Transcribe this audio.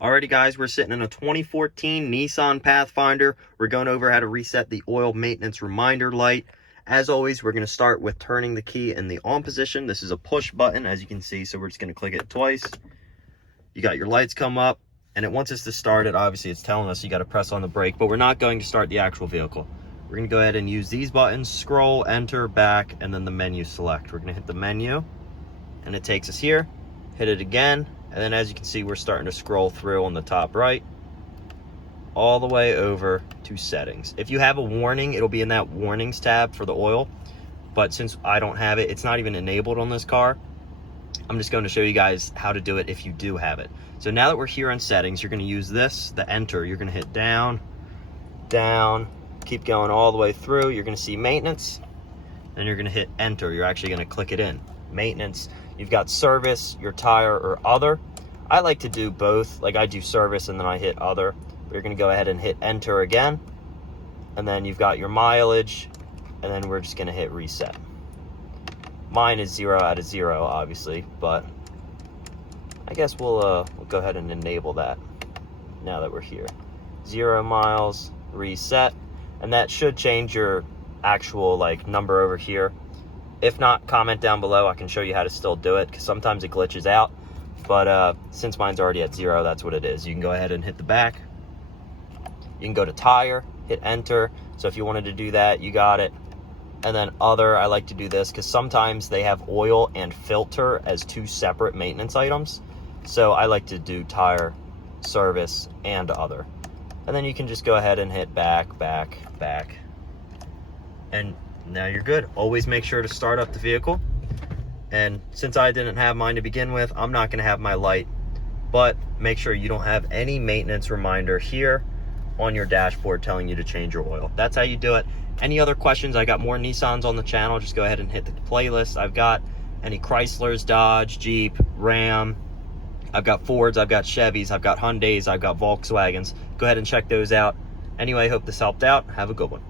Alrighty guys, we're sitting in a 2014 Nissan Pathfinder. We're going over how to reset the oil maintenance reminder light. As always, we're going to start with turning the key in the on position. This is a push button, as you can see, so we're just going to click it twice. You got your lights come up, and it wants us to start it. Obviously, it's telling us you got to press on the brake, but we're not going to start the actual vehicle. We're going to go ahead and use these buttons, scroll, enter, back, and then the menu select. We're going to hit the menu, and it takes us here. Hit it again. And then as you can see, we're starting to scroll through on the top right, all the way over to settings. If you have a warning, it'll be in that warnings tab for the oil. But since I don't have it, it's not even enabled on this car. I'm just going to show you guys how to do it if you do have it. So now that we're here on settings, you're going to use this, the enter. You're going to hit down, down, keep going all the way through. You're going to see maintenance. Then you're going to hit enter. You're actually going to click it in. Maintenance. You've got service, your tire, or other. I like to do both. Like I do service and then I hit other. But you're going to go ahead and hit enter again. And then you've got your mileage. And then we're just going to hit reset. Mine is 0 out of 0, obviously. But I guess we'll go ahead and enable that now that we're here. 0 miles, reset. And that should change your actual number over here. If not, comment down below. I can show you how to still do it because sometimes it glitches out. But since mine's already at 0, that's what it is. You can go ahead and hit the back. You can go to tire, hit enter. So if you wanted to do that, you got it. And then other, I like to do this because sometimes they have oil and filter as two separate maintenance items. So I like to do tire, service, and other. And then you can just go ahead and hit back, back, back. And now you're good. Always make sure to start up the vehicle. And since I didn't have mine to begin with, I'm not going to have my light. But make sure you don't have any maintenance reminder here on your dashboard telling you to change your oil. That's how you do it. Any other questions? I got more Nissans on the channel. Just go ahead and hit the playlist. I've got any Chryslers, Dodge, Jeep, Ram. I've got Fords, I've got Chevys, I've got Hyundais, I've got Volkswagens. Go ahead and check those out. Anyway, hope this helped out. Have a good one.